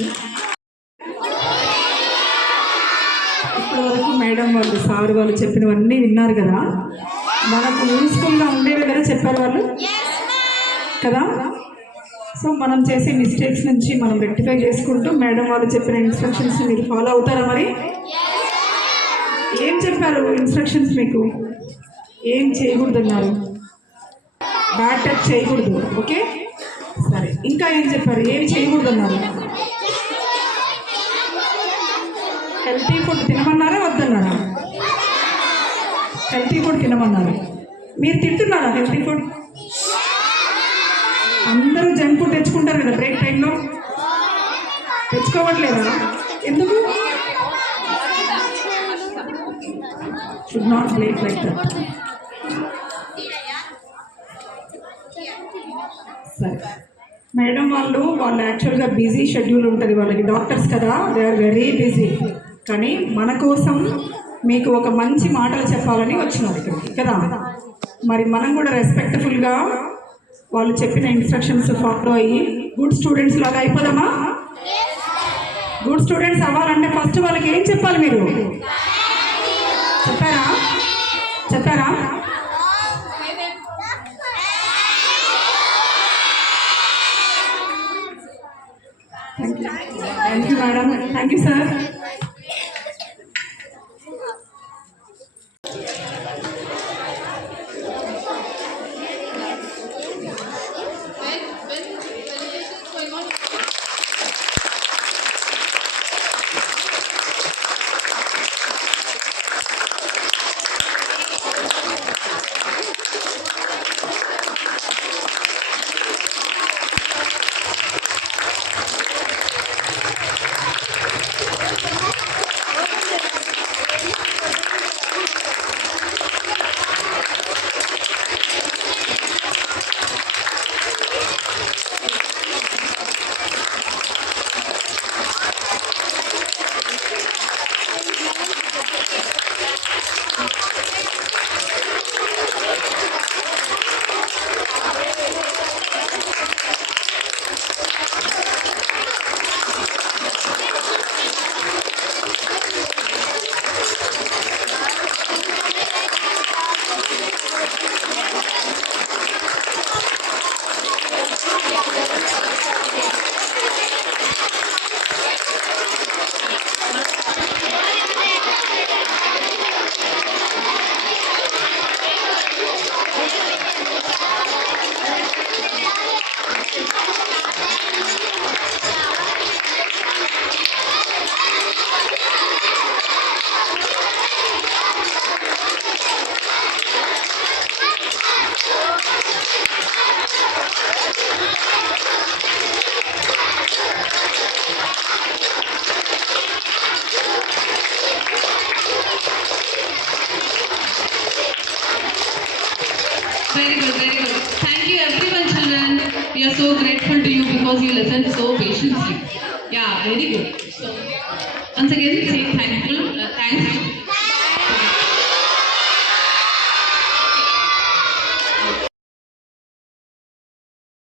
ఇప్పటివరకు మేడం వాళ్ళు, సార్ వాళ్ళు చెప్పినవన్నీ విన్నారు కదా. మనకు యూస్ఫుల్గా ఉండేవి కదా చెప్పారు వాళ్ళు కదా. సో మనం చేసే మిస్టేక్స్ నుంచి మనం రెక్టిఫై చేసుకుంటూ మేడం వాళ్ళు చెప్పిన ఇన్స్ట్రక్షన్స్ మీరు ఫాలో అవుతారా? మరి ఏం చెప్పారు ఇన్స్ట్రక్షన్స్ మీకు? ఏం చేయకూడదు అన్నారు? బ్యాడ్ టచ్ చేయకూడదు. ఓకే, సరే. ఇంకా ఏం చెప్పారు? ఏమి చేయకూడదు అన్నారు? హెల్తీ ఫుడ్ తినమన్నారా, వద్దన్నారా? హెల్తీ ఫుడ్ తినమన్నారు. మీరు తింటున్నారా హెల్తీ ఫుడ్? అందరూ జంక్ ఫుడ్ తెచ్చుకుంటారు కదా బ్రేక్ టైంలో, తెచ్చుకోవట్లేదా? ఎందుకు? Should not late like that. సరే, మేడం వాళ్ళు యాక్చువల్గా బిజీ షెడ్యూల్ ఉంటుంది వాళ్ళకి, డాక్టర్స్ కదా, దే ఆర్ వెరీ బిజీ. కానీ మన కోసం మీకు ఒక మంచి మాటలు చెప్పాలని వచ్చినారు ఇక్కడికి కదా. మరి మనం కూడా రెస్పెక్ట్ఫుల్గా వాళ్ళు చెప్పిన ఇన్స్ట్రక్షన్స్ ఫాలో అయ్యి గుడ్ స్టూడెంట్స్ లాగా అయిపోదామా? గుడ్ స్టూడెంట్స్ అవ్వాలంటే ఫస్ట్ వాళ్ళకి ఏం చెప్పాలి? మీరు చెప్పారా? Thank you madam. Thank you sir. so grateful to you because you listened so patiently. Yeah, very good. So once again, say thankful, thanks